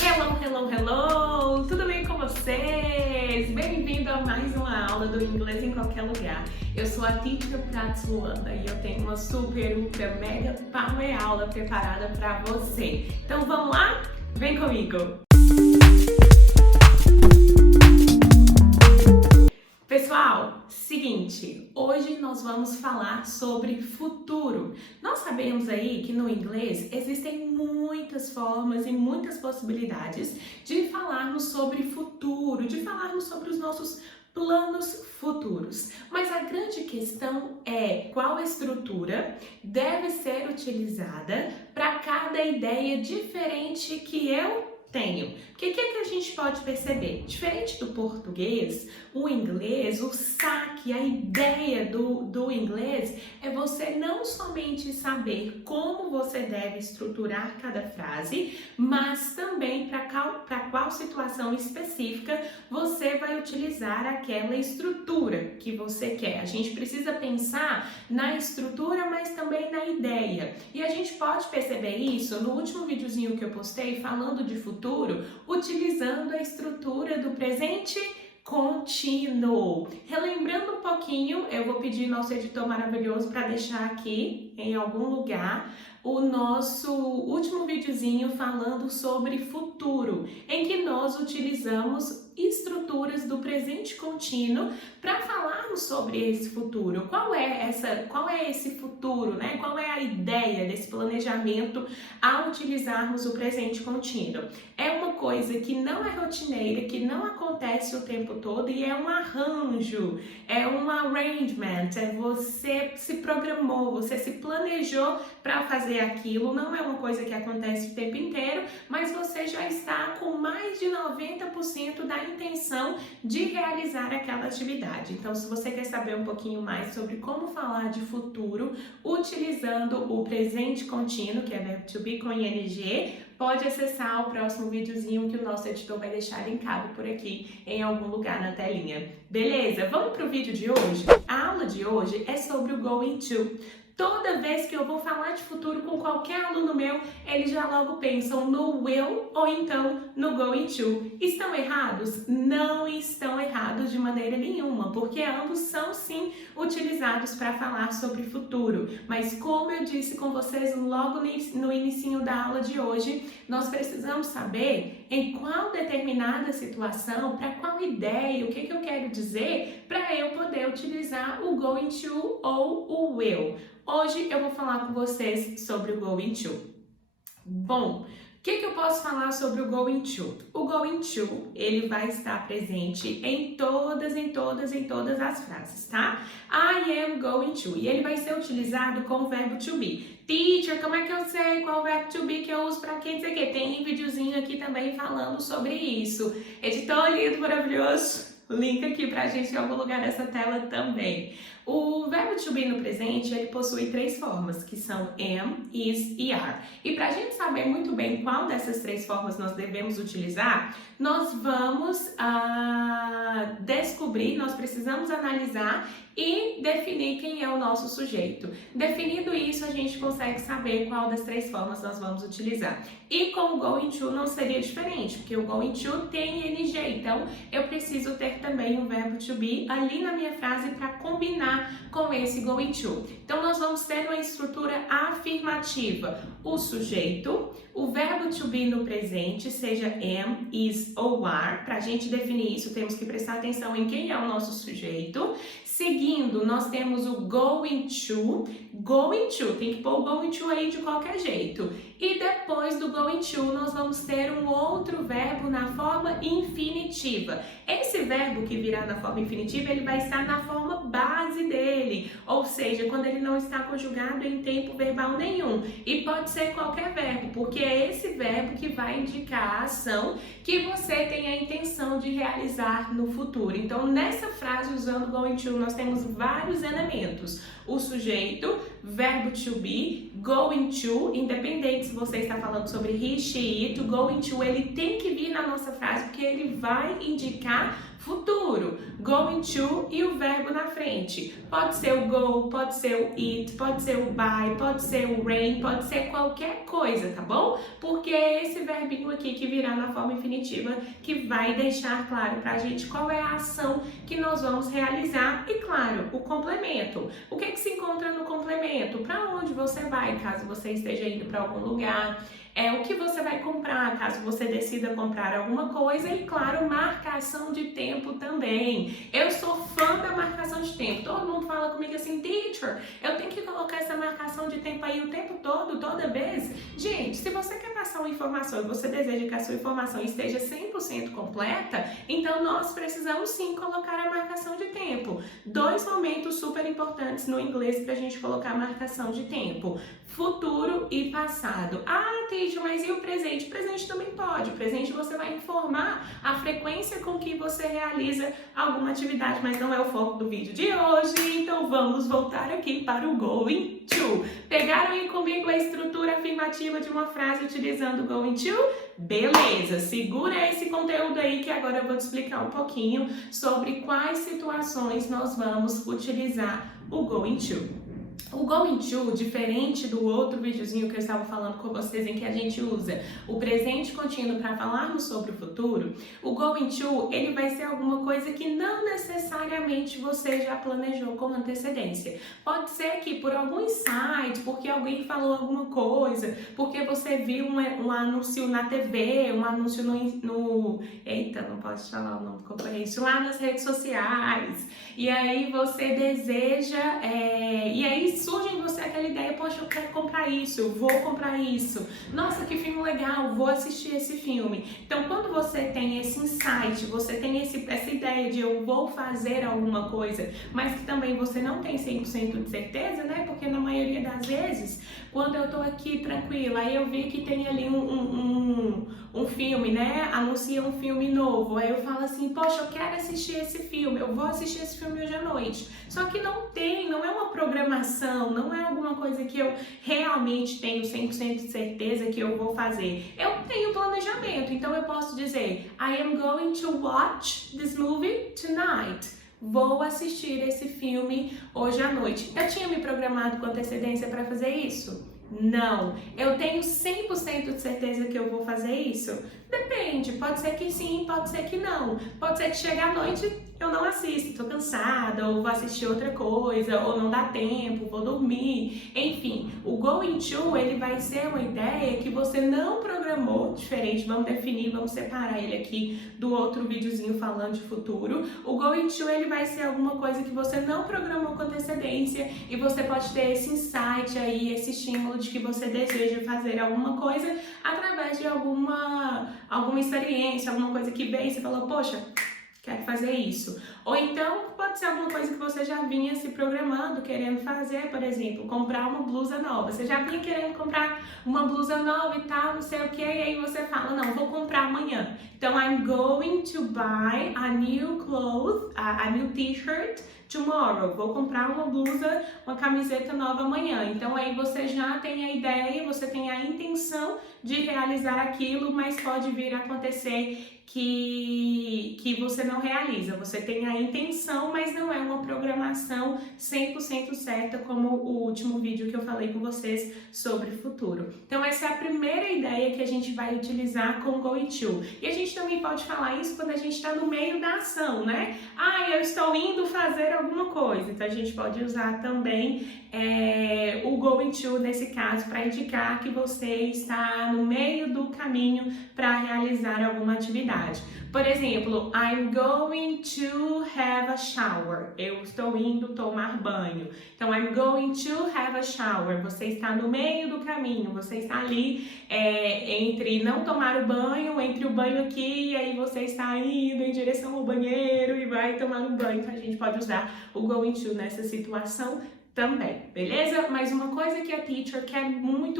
Hello, hello, hello! Tudo bem com vocês? Bem-vindo a mais uma aula do Inglês em Qualquer Lugar. Eu sou a Teacher Prats Luanda e eu tenho uma super, ultra, mega power aula preparada para você. Então vamos lá? Vem comigo! Pessoal, seguinte, hoje nós vamos falar sobre futuro. Nós sabemos aí que no inglês existem muitas formas e muitas possibilidades de falarmos sobre futuro, de falarmos sobre os nossos planos futuros. Mas a grande questão é qual estrutura deve ser utilizada para cada ideia diferente que eu tenho. Porque o que a gente pode perceber? Diferente do português, o inglês, o saque, a ideia do inglês é você não somente saber como você deve estruturar cada frase, mas também para qual situação específica você vai utilizar aquela estrutura que você quer. A gente precisa pensar na estrutura, mas também na ideia. E a gente pode perceber isso no último videozinho que eu postei falando de futuro, utilizando a estrutura do presente contínuo. Relembrando um pouquinho, eu vou pedir nosso editor maravilhoso para deixar aqui em algum lugar o nosso último videozinho falando sobre futuro, em que nós utilizamos estruturas do presente contínuo para falarmos sobre esse futuro. Qual é esse futuro, né? Qual é a ideia desse planejamento ao utilizarmos o presente contínuo? É uma coisa que não é rotineira, que não acontece o tempo todo e é um arranjo, é um arrangement, é você se programou, você se planejou para fazer aquilo, não é uma coisa que acontece o tempo inteiro, mas você já está com mais de 90% da intenção de realizar aquela atividade. Então, se você quer saber um pouquinho mais sobre como falar de futuro utilizando o presente contínuo, que é verbo to be com ing, pode acessar o próximo videozinho que o nosso editor vai deixar linkado por aqui em algum lugar na telinha. Beleza? Vamos para o vídeo de hoje? A aula de hoje é sobre o going to. Toda vez que eu vou falar de futuro com qualquer aluno meu, eles já logo pensam no will ou então no going to. Estão errados? Não estão errados de maneira nenhuma, porque ambos são sim utilizados para falar sobre futuro. Mas como eu disse com vocês logo no inicinho da aula de hoje, nós precisamos saber em qual determinada situação, para qual ideia, o que eu quero dizer, para eu poder utilizar o going to ou o will. Hoje eu vou falar com vocês sobre o going to. Bom, o que eu posso falar sobre o going to? O going to, ele vai estar presente em todas as frases, tá? I am going to. E ele vai ser utilizado com o verbo to be. Teacher, como é que eu sei qual verbo to be que eu uso para quem dizer que? Tem um videozinho aqui também falando sobre isso. Editor lindo, maravilhoso. Link aqui pra gente em algum lugar dessa tela também. O verbo to be no presente, ele possui três formas, que são am, is e are. E pra gente saber muito bem qual dessas três formas nós devemos utilizar, nós vamos descobrir, nós precisamos analisar e definir quem é o nosso sujeito. Definido isso, a gente consegue saber qual das três formas nós vamos utilizar. E com o going to não seria diferente, porque o going to tem ing, então eu preciso ter também um verbo to be ali na minha frase para combinar com esse going to. Então nós vamos ter uma estrutura afirmativa. O sujeito, o verbo to be no presente, seja am, is ou are. Para a gente definir isso, temos que prestar atenção em quem é o nosso sujeito. Seguindo, nós temos o going to. Going to, tem que pôr o going to aí de qualquer jeito. E depois do going to, nós vamos ter um outro verbo na forma infinitiva. Esse verbo que virá na forma infinitiva, ele vai estar na forma base dele. Ou seja, quando ele não está conjugado em tempo verbal nenhum. E pode ser qualquer verbo, porque é esse verbo que vai indicar a ação que você tem a intenção de realizar no futuro. Então, nessa frase, usando going to, nós temos vários elementos. O sujeito, verbo to be, going to, independente se você está falando sobre he, she, it, o going to ele tem que vir na nossa frase porque ele vai indicar futuro, going to e o verbo na frente. Pode ser o go, pode ser o it, pode ser o buy, pode ser o rain, pode ser qualquer coisa, tá bom? Porque é esse verbinho aqui que virá na forma infinitiva que vai deixar claro pra gente qual é a ação que nós vamos realizar e, claro, o complemento. O que é que se encontra no complemento? Para onde você vai, caso você esteja indo para algum lugar. O que você vai comprar, caso você decida comprar alguma coisa e, claro, marcação de tempo também. Eu sou fã da marcação de tempo. Todo mundo fala comigo assim, teacher, eu tenho que colocar essa marcação de tempo aí o tempo todo, toda vez? Gente, se você quer passar uma informação e você deseja que a sua informação esteja 100% completa, então nós precisamos sim colocar a marcação de tempo. 2 momentos super importantes no inglês para a gente colocar a marcação de tempo. Futuro e passado. Ah, teacher, mas e o presente? O presente também pode. O presente você vai informar a frequência com que você realiza alguma atividade, mas não é o foco do vídeo de hoje. Então vamos voltar aqui para o going to. Pegaram aí comigo a estrutura afirmativa de uma frase utilizando going to? Beleza, segura esse conteúdo aí que agora eu vou te explicar um pouquinho sobre quais situações nós vamos utilizar o going to. O going to, diferente do outro videozinho que eu estava falando com vocês em que a gente usa o presente contínuo para falarmos sobre o futuro, o going to, ele vai ser alguma coisa que não necessariamente você já planejou com antecedência. Pode ser que por algum insight, porque alguém falou alguma coisa, porque você viu um anúncio na TV, um anúncio Eita, não posso falar o nome do concorrente, lá nas redes sociais, e aí você deseja, e aí surge em você aquela ideia, poxa, eu quero comprar isso, eu vou comprar isso, nossa, que filme legal, vou assistir esse filme. Então, quando você tem esse insight, você tem essa ideia de eu vou fazer alguma coisa, mas que também você não tem 100% de certeza, né? Porque na maioria das vezes, quando eu tô aqui tranquila, aí eu vi que tem ali um filme, né? Anuncia um filme novo, aí eu falo assim, poxa, eu quero assistir esse filme, eu vou assistir esse filme hoje à noite. Só que não é uma programação, não é alguma coisa que eu realmente tenho 100% de certeza que eu vou fazer. Eu tenho planejamento, então eu posso dizer, I am going to watch this movie tonight. Vou assistir esse filme hoje à noite. Eu tinha me programado com antecedência para fazer isso? Não. Eu tenho 100% de certeza que eu vou fazer isso? Depende. Pode ser que sim, pode ser que não. Pode ser que chegue à noite eu não assisto, tô cansada, ou vou assistir outra coisa, ou não dá tempo, vou dormir. Enfim, o going to, ele vai ser uma ideia que você não programou, diferente, vamos definir, vamos separar ele aqui do outro videozinho falando de futuro. O going to, ele vai ser alguma coisa que você não programou com antecedência e você pode ter esse insight aí, esse estímulo de que você deseja fazer alguma coisa através de alguma experiência, alguma coisa que veio e você falou, poxa, quero fazer isso. Ou então, pode ser alguma coisa que você já vinha se programando, querendo fazer, por exemplo, comprar uma blusa nova. Você já vinha querendo comprar uma blusa nova e tal, não sei o que, e aí você fala, não, vou comprar amanhã. Então, I'm going to buy a new t-shirt tomorrow. Vou comprar uma blusa, uma camiseta nova amanhã. Então, aí você já tem a ideia, você tem a intenção de realizar aquilo, mas pode vir a acontecer que você não realiza. Você tem a intenção, mas não é uma programação 100% certa, como o último vídeo que eu falei com vocês sobre futuro. Então, essa é a primeira ideia que a gente vai utilizar com going to. E a gente também pode falar isso quando a gente está no meio da ação, né? Ah, eu estou indo fazer alguma coisa. Então, a gente pode usar também o going to, nesse caso, para indicar que você está no meio do caminho para realizar alguma atividade. Por exemplo, I'm going to have a shower. Eu estou indo tomar banho. Então, I'm going to have a shower. Você está no meio do caminho. Você está ali entre não tomar o banho, entre o banho aqui, e aí você está indo em direção ao banheiro e vai tomar um banho. Então, a gente pode usar o going to nessa situação também, beleza? Mas uma coisa que a teacher quer muito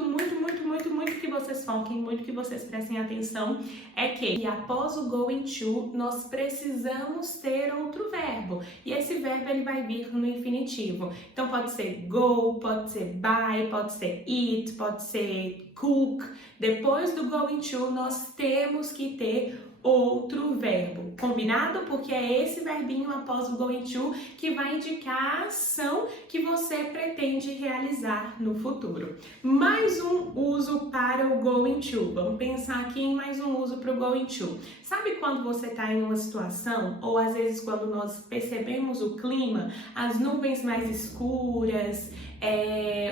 que vocês foquem, muito que vocês prestem atenção, é que após o going to, nós precisamos ter outro verbo. E esse verbo ele vai vir no infinitivo. Então pode ser go, pode ser buy, pode ser eat, pode ser cook. Depois do going to, nós temos que ter outro verbo, combinado? Porque é esse verbinho após o going to que vai indicar a ação que você pretende realizar no futuro. Mais um uso para o going to. Vamos pensar aqui em mais um uso para o going to. Sabe quando você está em uma situação, ou às vezes quando nós percebemos o clima, as nuvens mais escuras,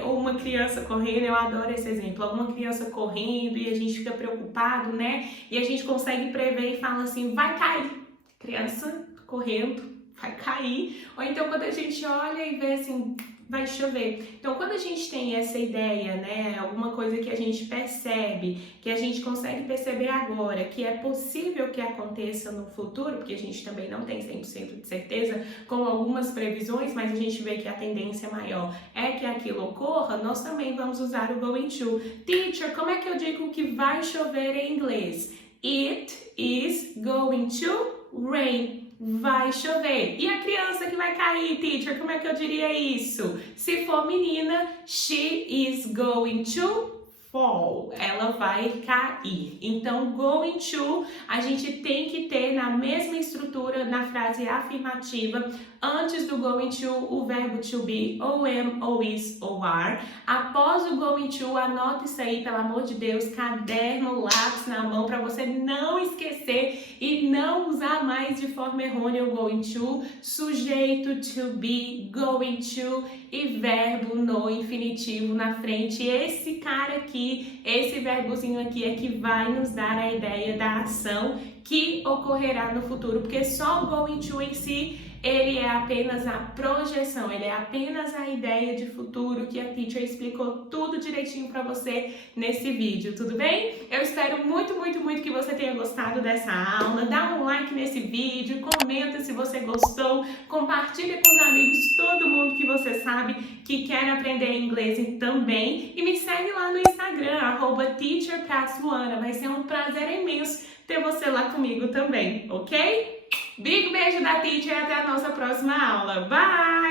ou uma criança correndo, eu adoro esse exemplo, uma criança correndo e a gente fica preocupado, né? E a gente consegue prever e fala assim, vai cair. Criança correndo, vai cair. Ou então quando a gente olha e vê assim, vai chover. Então quando a gente tem essa ideia, né, alguma coisa que a gente percebe, que a gente consegue perceber agora, que é possível que aconteça no futuro, porque a gente também não tem 100% de certeza com algumas previsões, mas a gente vê que a tendência maior é que aquilo ocorra, nós também vamos usar o going to. Teacher, como é que eu digo que vai chover em inglês? It is going to rain. Vai chover. E a criança que vai cair, teacher, como é que eu diria isso? Se for menina, she is going to fall. Ela vai cair. Então, going to, a gente tem que ter na mesma estrutura, na frase afirmativa, antes do going to, o verbo to be, ou am, ou is, ou are. Após o going to, anota isso aí, pelo amor de Deus, caderno, lápis na mão, para você não esquecer e não usar mais de forma errônea o going to, sujeito to be, going to e verbo no infinitivo na frente. Esse cara aqui, esse verbozinho aqui é que vai nos dar a ideia da ação que ocorrerá no futuro, porque só o going to em si, ele é apenas a projeção, ele é apenas a ideia de futuro que a teacher explicou tudo direitinho para você nesse vídeo, tudo bem? Eu espero muito que você tenha gostado dessa aula. Dá um like nesse vídeo, comenta se você gostou, compartilha com os amigos, todo mundo que você sabe que quer aprender inglês também, e me segue lá no Instagram, @teacherpraçoana. Vai ser um prazer imenso ter você lá comigo também, ok? Big beijo da teacher e até a nossa próxima aula. Bye!